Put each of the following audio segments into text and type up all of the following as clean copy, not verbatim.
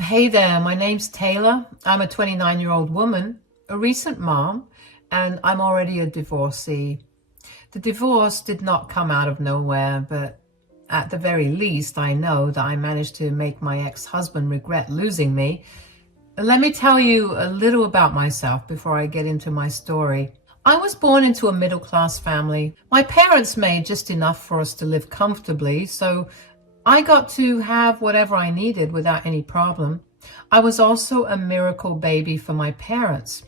Hey there, my name's Taylor. I'm a 29-year-old woman, a recent mom, and I'm already a divorcee. The divorce did not come out of nowhere, but at the very least, I know that I managed to make my ex-husband regret losing me. Let me tell you a little about myself before I get into my story. I was born into a middle-class family. My parents made just enough for us to live comfortably, so I got to have whatever I needed without any problem. I was also a miracle baby for my parents.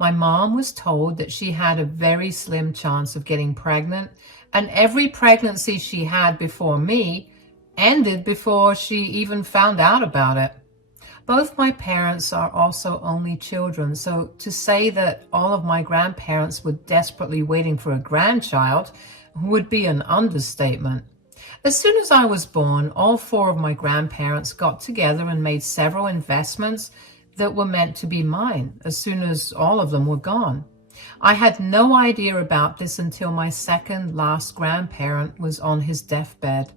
My mom was told that she had a very slim chance of getting pregnant, and every pregnancy she had before me ended before she even found out about it. Both my parents are also only children, so to say that all of my grandparents were desperately waiting for a grandchild would be an understatement. As soon as I was born, all four of my grandparents got together and made several investments that were meant to be mine as soon as all of them were gone. I had no idea about this until my second last grandparent was on his deathbed.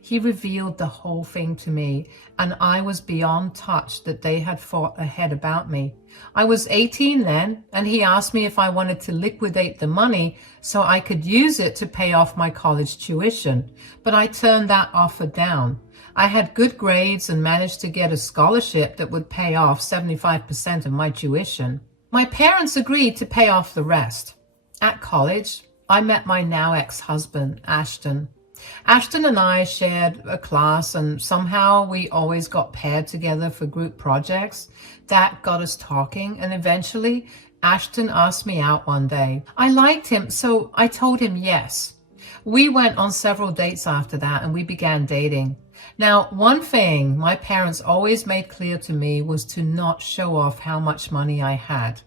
He revealed the whole thing to me, and I was beyond touched that they had thought ahead about me. I was 18 then, and he asked me if I wanted to liquidate the money so I could use it to pay off my college tuition, but I turned that offer down. I had good grades and managed to get a scholarship that would pay off 75% of my tuition. My parents agreed to pay off the rest. At college, I met my now ex-husband, Ashton. Ashton and I shared a class, and somehow we always got paired together for group projects. That got us talking, and eventually Ashton asked me out one day. I liked him, so I told him yes. We went on several dates after that, and we began dating. Now, one thing my parents always made clear to me was to not show off how much money I had.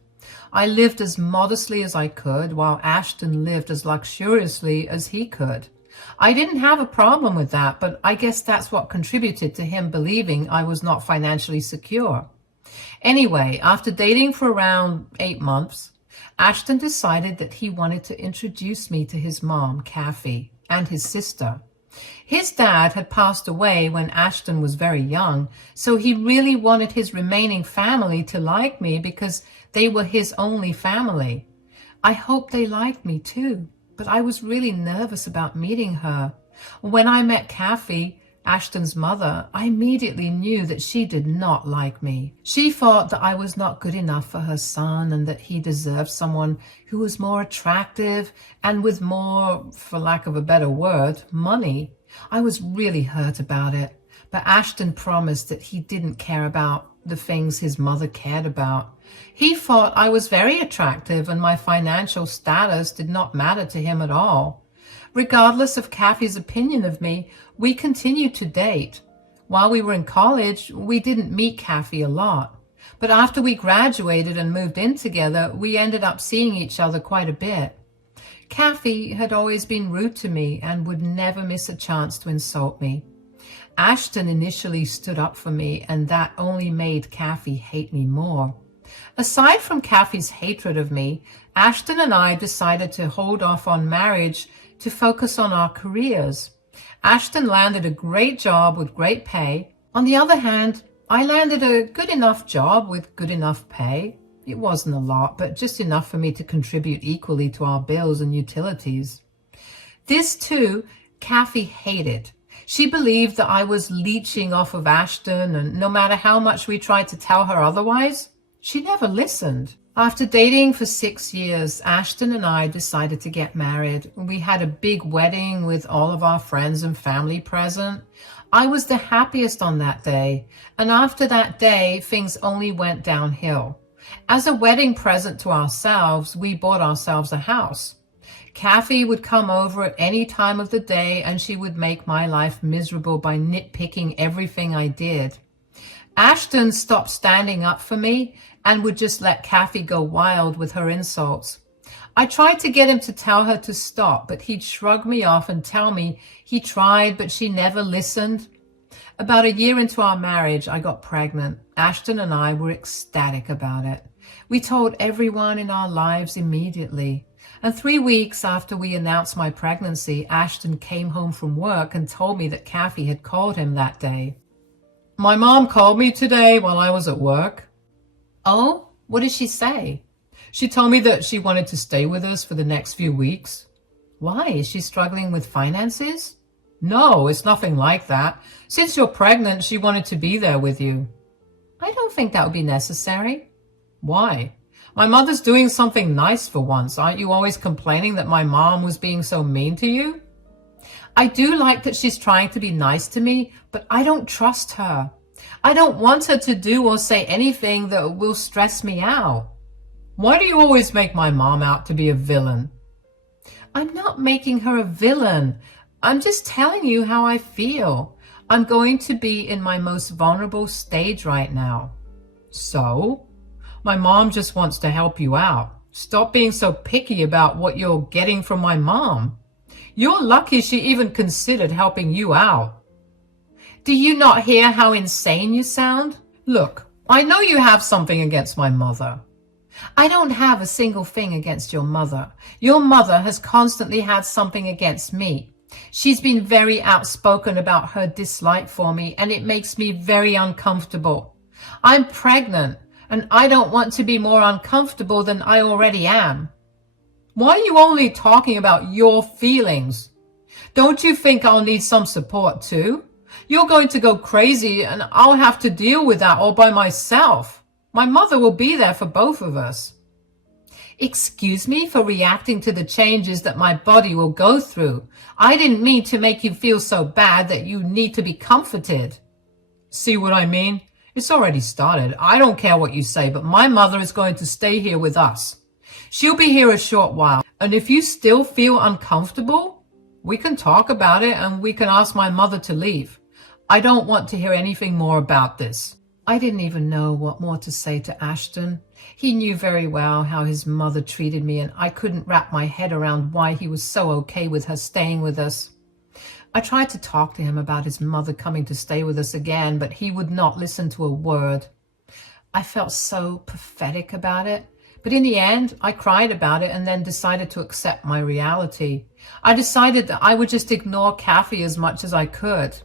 I lived as modestly as I could, while Ashton lived as luxuriously as he could. I didn't have a problem with that, but I guess that's what contributed to him believing I was not financially secure. Anyway, after dating for around 8 months, Ashton decided that he wanted to introduce me to his mom, Kathy, and his sister. His dad had passed away when Ashton was very young, so he really wanted his remaining family to like me because they were his only family. I hoped they liked me too, but I was really nervous about meeting her. When I met Kathy, Ashton's mother, I immediately knew that she did not like me. She thought that I was not good enough for her son and that he deserved someone who was more attractive and with more, for lack of a better word, money. I was really hurt about it, but Ashton promised that he didn't care about the things his mother cared about. He thought I was very attractive and my financial status did not matter to him at all. Regardless of Kathy's opinion of me, we continued to date. While we were in college, we didn't meet Kathy a lot. But after we graduated and moved in together, we ended up seeing each other quite a bit. Kathy had always been rude to me and would never miss a chance to insult me. Ashton initially stood up for me, and that only made Kathy hate me more. Aside from Kathy's hatred of me, Ashton and I decided to hold off on marriage to focus on our careers. Ashton landed a great job with great pay. On the other hand, I landed a good enough job with good enough pay. It wasn't a lot, but just enough for me to contribute equally to our bills and utilities. This too, Kathy hated. She believed that I was leeching off of Ashton, and no matter how much we tried to tell her otherwise, she never listened. After dating for 6 years, Ashton and I decided to get married. We had a big wedding with all of our friends and family present. I was the happiest on that day, and after that day, things only went downhill. As a wedding present to ourselves, we bought ourselves a house. Kathy would come over at any time of the day, and she would make my life miserable by nitpicking everything I did. Ashton stopped standing up for me and would just let Kathy go wild with her insults. I tried to get him to tell her to stop, but he'd shrug me off and tell me he tried, but she never listened. About a year into our marriage, I got pregnant. Ashton and I were ecstatic about it. We told everyone in our lives immediately. And 3 weeks after we announced my pregnancy, Ashton came home from work and told me that Kathy had called him that day. My mom called me today while I was at work. Oh, what did she say? She told me that she wanted to stay with us for the next few weeks. Why? Is she struggling with finances? No, it's nothing like that. Since you're pregnant, she wanted to be there with you. I don't think that would be necessary. Why? My mother's doing something nice for once. Aren't you always complaining that my mom was being so mean to you? I do like that she's trying to be nice to me, but I don't trust her. I don't want her to do or say anything that will stress me out. Why do you always make my mom out to be a villain? I'm not making her a villain. I'm just telling you how I feel. I'm going to be in my most vulnerable stage right now. So? My mom just wants to help you out. Stop being so picky about what you're getting from my mom. You're lucky she even considered helping you out. Do you not hear how insane you sound? Look, I know you have something against my mother. I don't have a single thing against your mother. Your mother has constantly had something against me. She's been very outspoken about her dislike for me, and it makes me very uncomfortable. I'm pregnant, and I don't want to be more uncomfortable than I already am. Why are you only talking about your feelings? Don't you think I'll need some support too? You're going to go crazy, and I'll have to deal with that all by myself. My mother will be there for both of us. Excuse me for reacting to the changes that my body will go through. I didn't mean to make you feel so bad that you need to be comforted. See what I mean? It's already started. I don't care what you say, but my mother is going to stay here with us. She'll be here a short while, and if you still feel uncomfortable, we can talk about it and we can ask my mother to leave. I don't want to hear anything more about this. I didn't even know what more to say to Ashton. He knew very well how his mother treated me, and I couldn't wrap my head around why he was so okay with her staying with us. I tried to talk to him about his mother coming to stay with us again, but he would not listen to a word. I felt so pathetic about it, but in the end, I cried about it and then decided to accept my reality. I decided that I would just ignore Kathy as much as I could.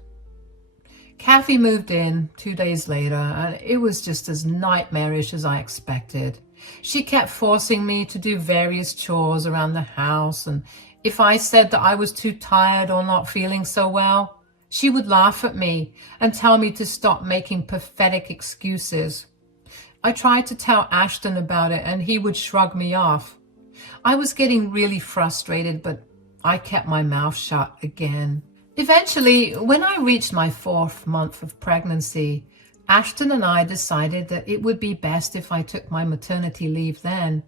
Kathy moved in 2 days later, and it was just as nightmarish as I expected. She kept forcing me to do various chores around the house, and if I said that I was too tired or not feeling so well, she would laugh at me and tell me to stop making pathetic excuses. I tried to tell Ashton about it, and he would shrug me off. I was getting really frustrated, but I kept my mouth shut again. Eventually, when I reached my 4th month of pregnancy, Ashton and I decided that it would be best if I took my maternity leave then.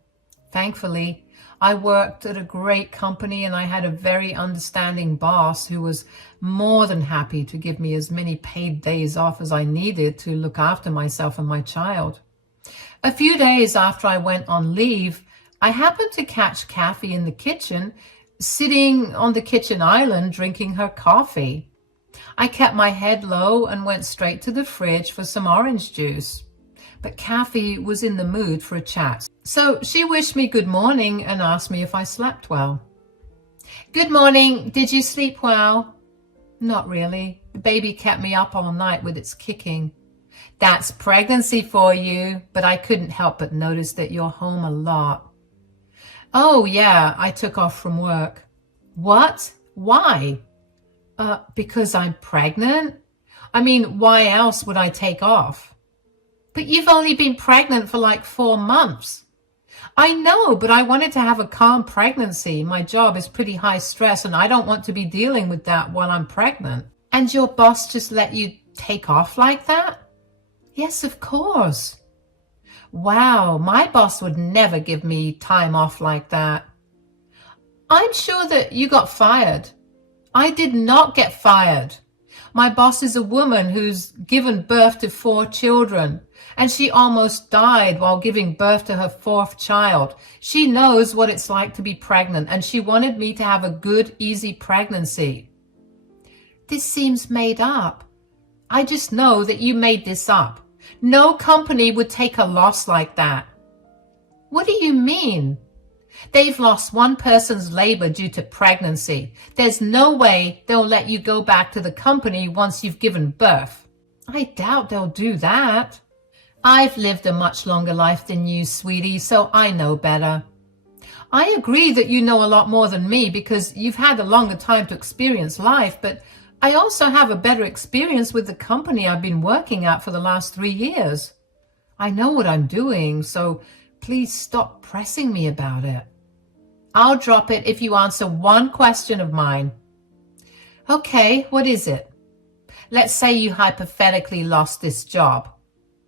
Thankfully, I worked at a great company and I had a very understanding boss who was more than happy to give me as many paid days off as I needed to look after myself and my child. A few days after I went on leave, I happened to catch Kathy in the kitchen sitting on the kitchen island drinking her coffee. I kept my head low and went straight to the fridge for some orange juice. But Kathy was in the mood for a chat, so she wished me good morning and asked me if I slept well. Good morning, did you sleep well? Not really. The baby kept me up all night with its kicking. That's pregnancy for you, but I couldn't help but notice that you're home a lot. Oh, yeah, I took off from work. What? Why? Because I'm pregnant? I mean, why else would I take off? But you've only been pregnant for like 4 months. I know, but I wanted to have a calm pregnancy. My job is pretty high stress, and I don't want to be dealing with that while I'm pregnant. And your boss just let you take off like that? Yes, of course. Wow, my boss would never give me time off like that. I'm sure that you got fired. I did not get fired. My boss is a woman who's given birth to 4 children, and she almost died while giving birth to her 4th child. She knows what it's like to be pregnant, and she wanted me to have a good, easy pregnancy. This seems made up. I just know that you made this up. No company would take a loss like that. What do you mean? They've lost one person's labor due to pregnancy. There's no way they'll let you go back to the company once you've given birth. I doubt they'll do that. I've lived a much longer life than you, sweetie, so I know better. I agree that you know a lot more than me because you've had a longer time to experience life, but I also have a better experience with the company I've been working at for the last 3 years. I know what I'm doing, so please stop pressing me about it. I'll drop it if you answer one question of mine. Okay, what is it? Let's say you hypothetically lost this job.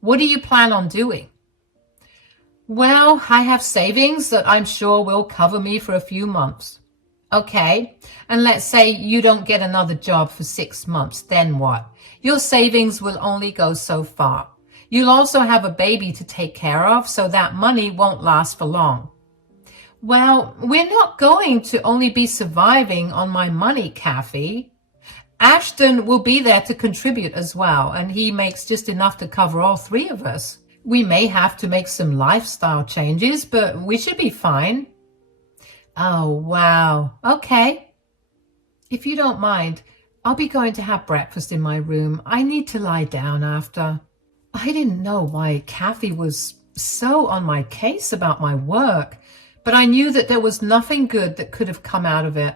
What do you plan on doing? Well, I have savings that I'm sure will cover me for a few months. Okay, and let's say you don't get another job for 6 months, then what? Your savings will only go so far. You'll also have a baby to take care of, so that money won't last for long. Well, we're not going to only be surviving on my money, Kathy. Ashton will be there to contribute as well, and he makes just enough to cover all 3 of us. We may have to make some lifestyle changes, but we should be fine. Oh, wow. Okay. If you don't mind, I'll be going to have breakfast in my room. I need to lie down after. I didn't know why Kathy was so on my case about my work, but I knew that there was nothing good that could have come out of it.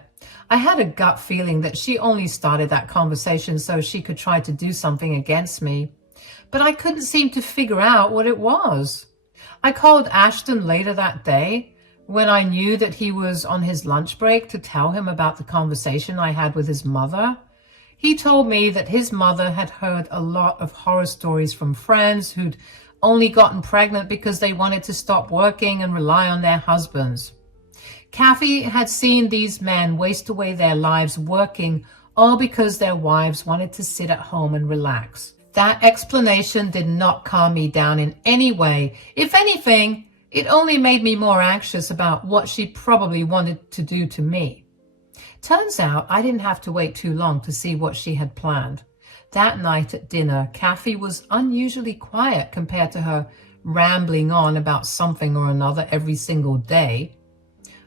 I had a gut feeling that she only started that conversation so she could try to do something against me, but I couldn't seem to figure out what it was. I called Ashton later that day when I knew that he was on his lunch break to tell him about the conversation I had with his mother. He told me that his mother had heard a lot of horror stories from friends who'd only gotten pregnant because they wanted to stop working and rely on their husbands. Kathy had seen these men waste away their lives working all because their wives wanted to sit at home and relax. That explanation did not calm me down in any way. If anything, it only made me more anxious about what she probably wanted to do to me. Turns out I didn't have to wait too long to see what she had planned. That night at dinner, Kathy was unusually quiet compared to her rambling on about something or another every single day.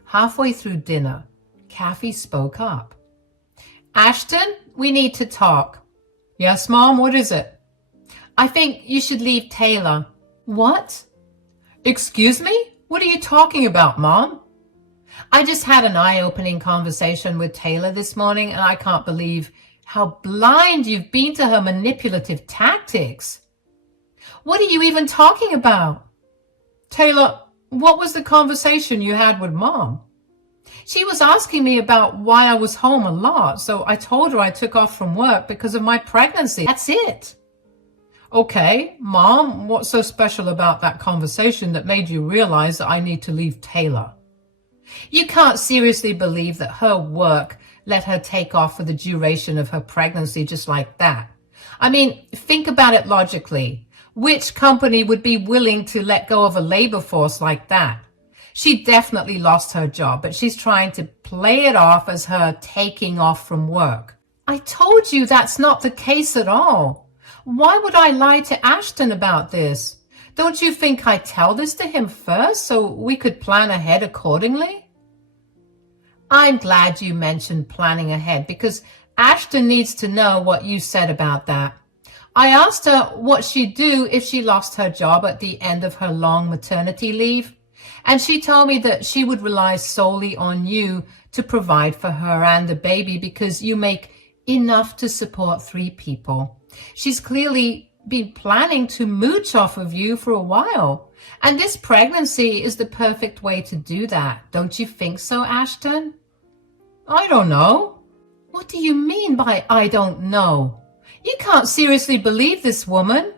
Halfway through dinner, Kathy spoke up. Ashton, we need to talk. Yes, Mom, what is it? I think you should leave Taylor. What? Excuse me? What are you talking about, Mom? I just had an eye-opening conversation with Taylor this morning, and I can't believe how blind you've been to her manipulative tactics. What are you even talking about? Taylor, what was the conversation you had with Mom? She was asking me about why I was home a lot, so I told her I took off from work because of my pregnancy. That's it. Okay, Mom, what's so special about that conversation that made you realize that I need to leave Taylor? You can't seriously believe that her work let her take off for the duration of her pregnancy just like that. I mean, think about it logically. Which company would be willing to let go of a labor force like that? She definitely lost her job, but she's trying to play it off as her taking off from work. I told you that's not the case at all. Why would I lie to Ashton about this? Don't you think I'd tell this to him first so we could plan ahead accordingly? I'm glad you mentioned planning ahead because Ashton needs to know what you said about that. I asked her what she'd do if she lost her job at the end of her long maternity leave, and she told me that she would rely solely on you to provide for her and the baby because you make enough to support 3 people. She's clearly been planning to mooch off of you for a while, and this pregnancy is the perfect way to do that. Don't you think so, Ashton? I don't know. What do you mean by I don't know? You can't seriously believe this woman.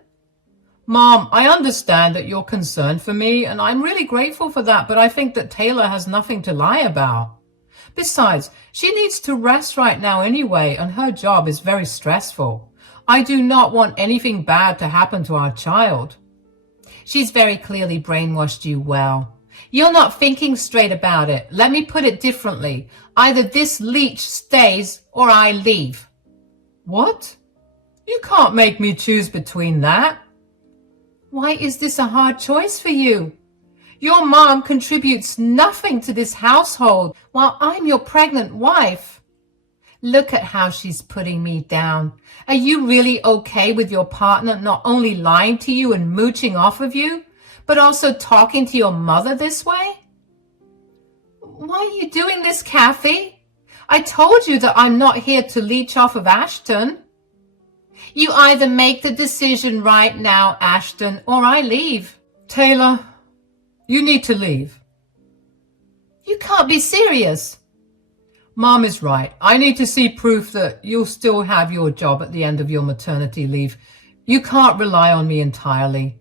Mom, I understand that you're concerned for me, and I'm really grateful for that, but I think that Taylor has nothing to lie about. Besides, she needs to rest right now anyway, and her job is very stressful. I do not want anything bad to happen to our child. She's very clearly brainwashed you well. You're not thinking straight about it. Let me put it differently. Either this Leech stays or I leave. What? You can't make me choose between that. Why is this a hard choice for you? Your mom contributes nothing to this household while I'm your pregnant wife. Look at how she's putting me down. Are you really okay with your partner not only lying to you and mooching off of you, but also talking to your mother this way? Why are you doing this, Kathy? I told you that I'm not here to leech off of Ashton. You either make the decision right now, Ashton, or I leave. Taylor, you need to leave. You can't be serious. Mom is right. I need to see proof that you'll still have your job at the end of your maternity leave. You can't rely on me entirely.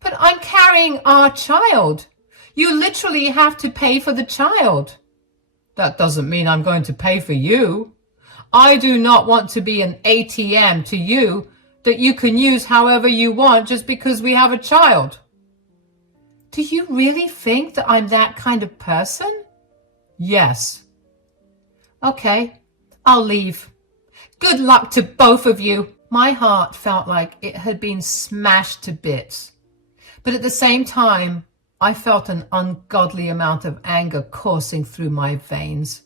But I'm carrying our child. You literally have to pay for the child. That doesn't mean I'm going to pay for you. I do not want to be an ATM to you that you can use however you want just because we have a child. Do you really think that I'm that kind of person? Yes. Okay, I'll leave. Good luck to both of you. My heart felt like it had been smashed to bits. But at the same time, I felt an ungodly amount of anger coursing through my veins.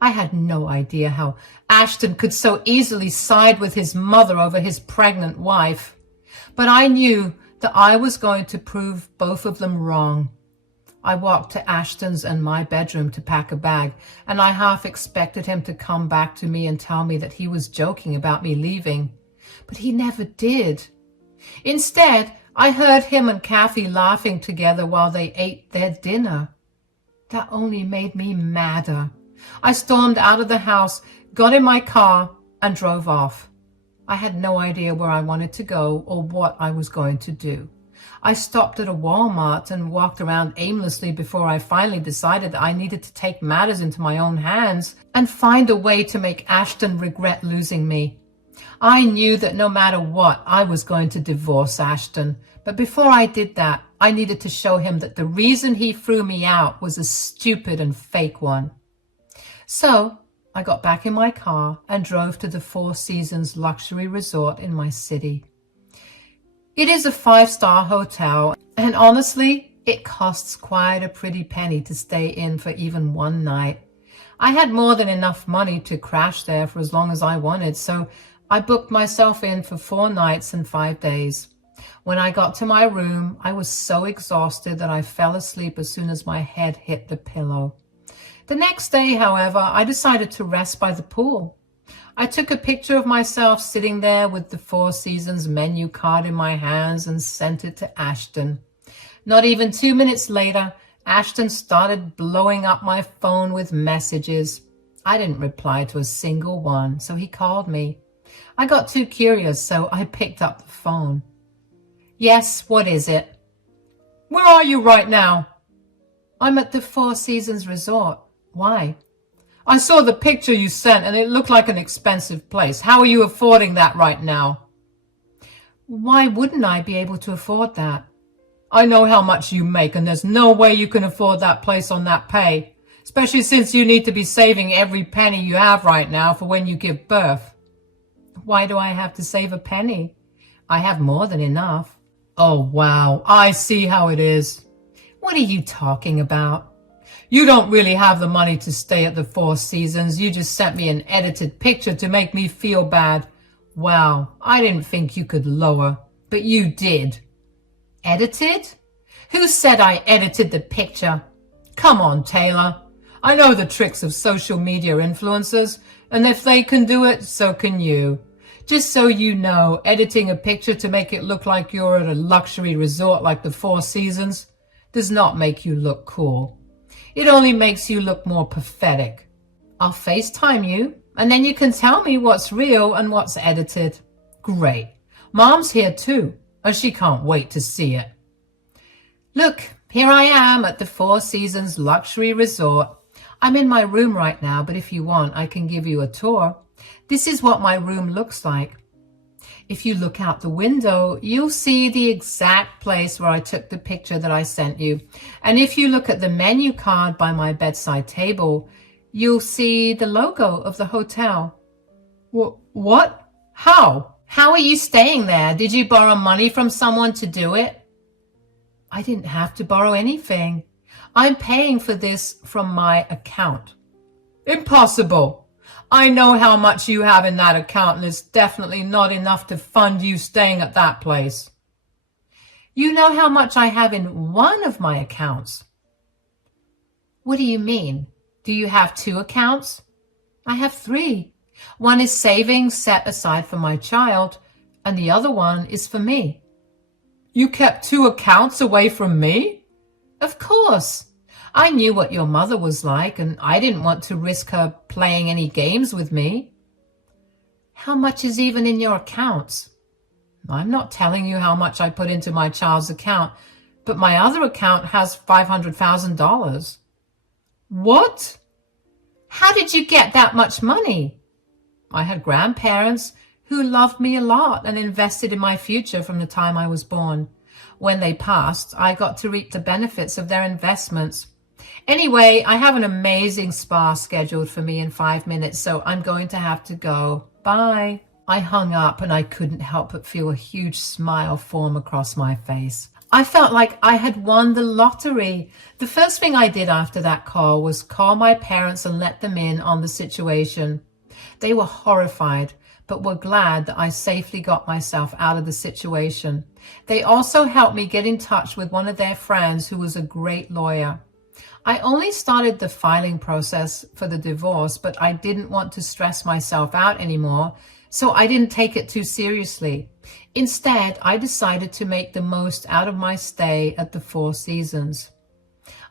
I had no idea how Ashton could so easily side with his mother over his pregnant wife. But I knew that I was going to prove both of them wrong. I walked to Ashton's and my bedroom to pack a bag, and I half expected him to come back to me and tell me that he was joking about me leaving. But he never did. Instead, I heard him and Kathy laughing together while they ate their dinner. That only made me madder. I stormed out of the house, got in my car, and drove off. I had no idea where I wanted to go or what I was going to do. I stopped at a Walmart and walked around aimlessly before I finally decided that I needed to take matters into my own hands and find a way to make Ashton regret losing me. I knew that no matter what, I was going to divorce Ashton. But before I did that, I needed to show him that the reason he threw me out was a stupid and fake one. So I got back in my car and drove to the Four Seasons luxury resort in my city. It is a 5-star hotel, and honestly, it costs quite a pretty penny to stay in for even one night. I had more than enough money to crash there for as long as I wanted, so I booked myself in for 4 nights and 5 days. When I got to my room, I was so exhausted that I fell asleep as soon as my head hit the pillow. The next day, however, I decided to rest by the pool. I took a picture of myself sitting there with the Four Seasons menu card in my hands and sent it to Ashton. Not even 2 minutes later, Ashton started blowing up my phone with messages. I didn't reply to a single one, so he called me. I got too curious, so I picked up the phone. Yes, what is it? Where are you right now? I'm at the Four Seasons Resort. Why? I saw the picture you sent and it looked like an expensive place. How are you affording that right now? Why wouldn't I be able to afford that? I know how much you make and there's no way you can afford that place on that pay, especially since you need to be saving every penny you have right now for when you give birth. Why do I have to save a penny? I have more than enough. Oh, wow. I see how it is. What are you talking about? You don't really have the money to stay at the Four Seasons. You just sent me an edited picture to make me feel bad. Wow, I didn't think you could lower, but you did. Edited? Who said I edited the picture? Come on, Taylor. I know the tricks of social media influencers, and if they can do it, so can you. Just so you know, editing a picture to make it look like you're at a luxury resort like the Four Seasons does not make you look cool. It only makes you look more pathetic. I'll FaceTime you, and then you can tell me what's real and what's edited. Great. Mom's here too, and she can't wait to see it. Look, here I am at the Four Seasons luxury resort. I'm in my room right now, but if you want, I can give you a tour. This is what my room looks like. If you look out the window, you'll see the exact place where I took the picture that I sent you. And if you look at the menu card by my bedside table, you'll see the logo of the hotel. What? How? How are you staying there? Did you borrow money from someone to do it? I didn't have to borrow anything. I'm paying for this from my account. Impossible. I know how much you have in that account, and it's definitely not enough to fund you staying at that place. You know how much I have in one of my accounts. What do you mean? Do you have two accounts? I have three. One is savings set aside for my child, and the other one is for me. You kept two accounts away from me? Of course. I knew what your mother was like, and I didn't want to risk her playing any games with me. How much is even in your accounts? I'm not telling you how much I put into my child's account, but my other account has $500,000. What? How did you get that much money? I had grandparents who loved me a lot and invested in my future from the time I was born. When they passed, I got to reap the benefits of their investments. Anyway, I have an amazing spa scheduled for me in 5 minutes, so I'm going to have to go. Bye. I hung up and I couldn't help but feel a huge smile form across my face. I felt like I had won the lottery. The first thing I did after that call was call my parents and let them in on the situation. They were horrified, but were glad that I safely got myself out of the situation. They also helped me get in touch with one of their friends who was a great lawyer. I only started the filing process for the divorce, but I didn't want to stress myself out anymore, so I didn't take it too seriously. Instead, I decided to make the most out of my stay at the Four Seasons.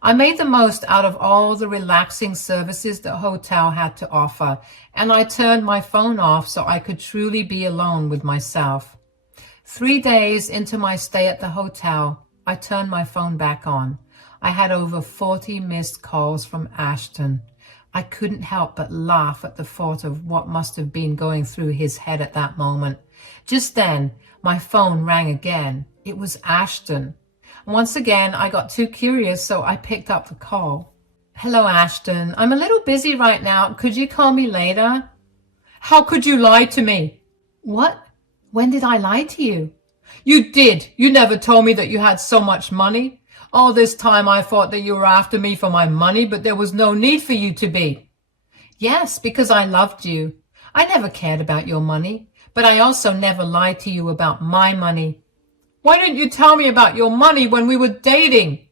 I made the most out of all the relaxing services the hotel had to offer, and I turned my phone off so I could truly be alone with myself. 3 days into my stay at the hotel, I turned my phone back on. I had over 40 missed calls from Ashton. I couldn't help but laugh at the thought of what must have been going through his head at that moment. Just then, my phone rang again. It was Ashton. Once again, I got too curious, so I picked up the call. Hello, Ashton. I'm a little busy right now. Could you call me later? How could you lie to me? What? When did I lie to you? You did. You never told me that you had so much money. All this time I thought that you were after me for my money, but there was no need for you to be. Yes, because I loved you. I never cared about your money, but I also never lied to you about my money. Why didn't you tell me about your money when we were dating?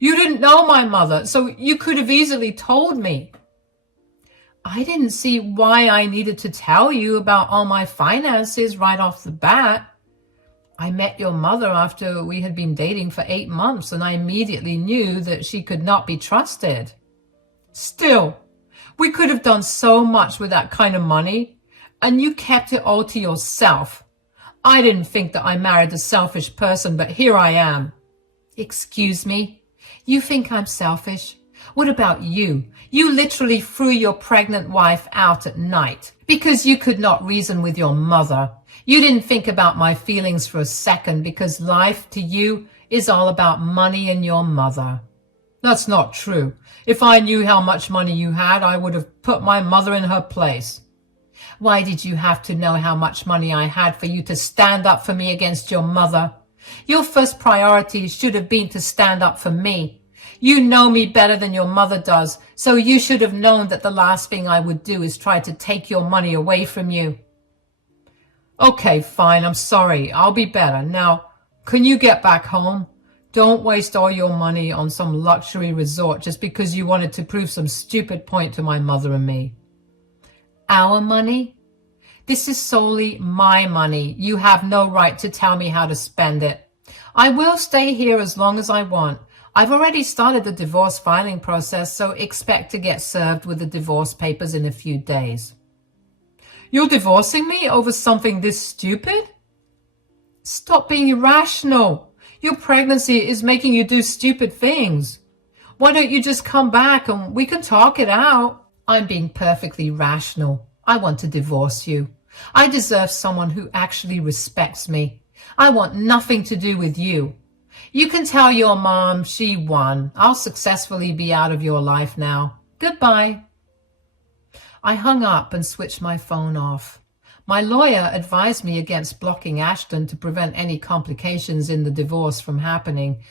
You didn't know my mother, so you could have easily told me. I didn't see why I needed to tell you about all my finances right off the bat. I met your mother after we had been dating for 8 months, and I immediately knew that she could not be trusted. Still, we could have done so much with that kind of money, and you kept it all to yourself. I didn't think that I married a selfish person, but here I am. Excuse me? You think I'm selfish? What about you? You literally threw your pregnant wife out at night because you could not reason with your mother. You didn't think about my feelings for a second because life to you is all about money and your mother. That's not true. If I knew how much money you had, I would have put my mother in her place. Why did you have to know how much money I had for you to stand up for me against your mother? Your first priority should have been to stand up for me. You know me better than your mother does, so you should have known that the last thing I would do is try to take your money away from you. Okay, fine, I'm sorry. I'll be better. Now, can you get back home? Don't waste all your money on some luxury resort just because you wanted to prove some stupid point to my mother and me. Our money? This is solely my money. You have no right to tell me how to spend it. I will stay here as long as I want. I've already started the divorce filing process, so expect to get served with the divorce papers in a few days. You're divorcing me over something this stupid? Stop being irrational. Your pregnancy is making you do stupid things. Why don't you just come back and we can talk it out? I'm being perfectly rational. I want to divorce you. I deserve someone who actually respects me. I want nothing to do with you. You can tell your mom she won. I'll successfully be out of your life now. Goodbye. I hung up and switched my phone off. My lawyer advised me against blocking Ashton to prevent any complications in the divorce from happening.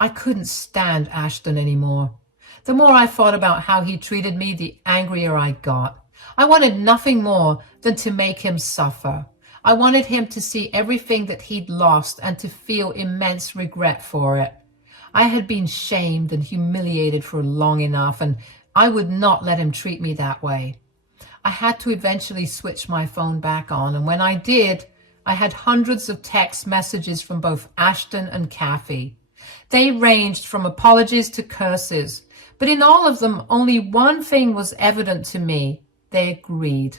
I couldn't stand Ashton anymore. The more I thought about how he treated me, the angrier I got. I wanted nothing more than to make him suffer. I wanted him to see everything that he'd lost and to feel immense regret for it. I had been shamed and humiliated for long enough, and I would not let him treat me that way. I had to eventually switch my phone back on, and when I did, I had hundreds of text messages from both Ashton and Kathy. They ranged from apologies to curses, but in all of them, only one thing was evident to me. They agreed.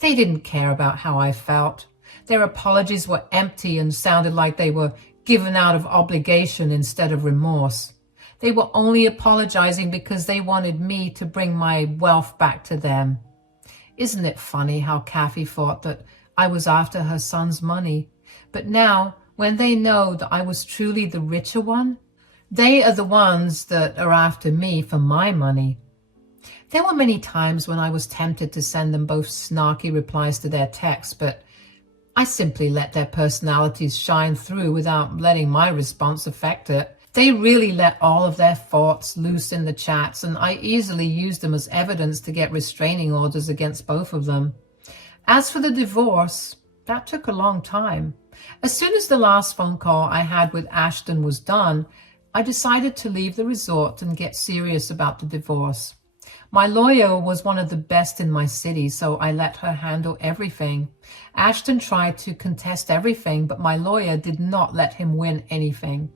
They didn't care about how I felt. Their apologies were empty and sounded like they were given out of obligation instead of remorse. They were only apologizing because they wanted me to bring my wealth back to them. Isn't it funny how Kathy thought that I was after her son's money? But now, when they know that I was truly the richer one, they are the ones that are after me for my money. There were many times when I was tempted to send them both snarky replies to their texts, but I simply let their personalities shine through without letting my response affect it. They really let all of their thoughts loose in the chats, and I easily used them as evidence to get restraining orders against both of them. As for the divorce, that took a long time. As soon as the last phone call I had with Ashton was done, I decided to leave the resort and get serious about the divorce. My lawyer was one of the best in my city, so I let her handle everything. Ashton tried to contest everything, but my lawyer did not let him win anything.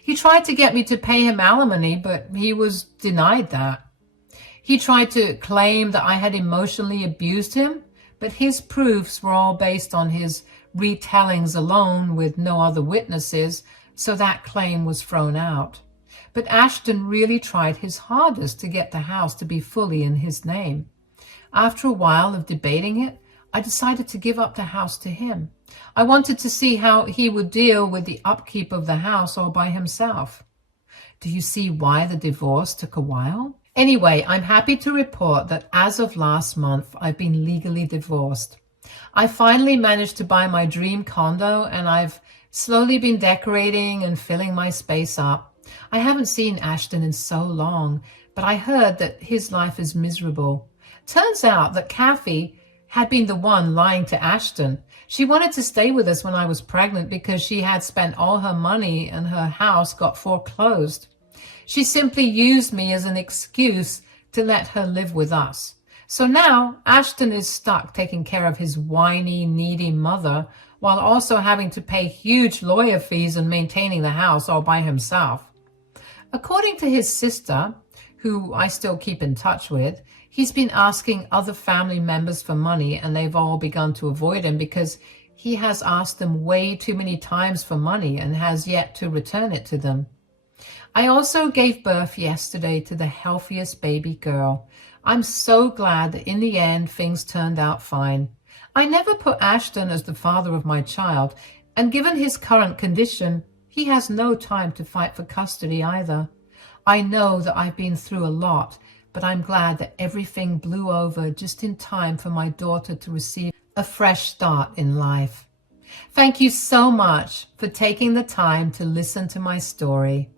He tried to get me to pay him alimony, but he was denied that. He tried to claim that I had emotionally abused him, but his proofs were all based on his retellings alone with no other witnesses, so that claim was thrown out. But Ashton really tried his hardest to get the house to be fully in his name. After a while of debating it, I decided to give up the house to him. I wanted to see how he would deal with the upkeep of the house all by himself. Do you see why the divorce took a while? Anyway, I'm happy to report that as of last month, I've been legally divorced. I finally managed to buy my dream condo, and I've slowly been decorating and filling my space up. I haven't seen Ashton in so long, but I heard that his life is miserable. Turns out that Kathy had been the one lying to Ashton. She wanted to stay with us when I was pregnant because she had spent all her money and her house got foreclosed. She simply used me as an excuse to let her live with us. So now Ashton is stuck taking care of his whiny, needy mother while also having to pay huge lawyer fees and maintaining the house all by himself. According to his sister, who I still keep in touch with, he's been asking other family members for money, and they've all begun to avoid him because he has asked them way too many times for money and has yet to return it to them. I also gave birth yesterday to the healthiest baby girl. I'm so glad that in the end things turned out fine. I never put Ashton as the father of my child, and given his current condition, he has no time to fight for custody either. I know that I've been through a lot, but I'm glad that everything blew over just in time for my daughter to receive a fresh start in life. Thank you so much for taking the time to listen to my story.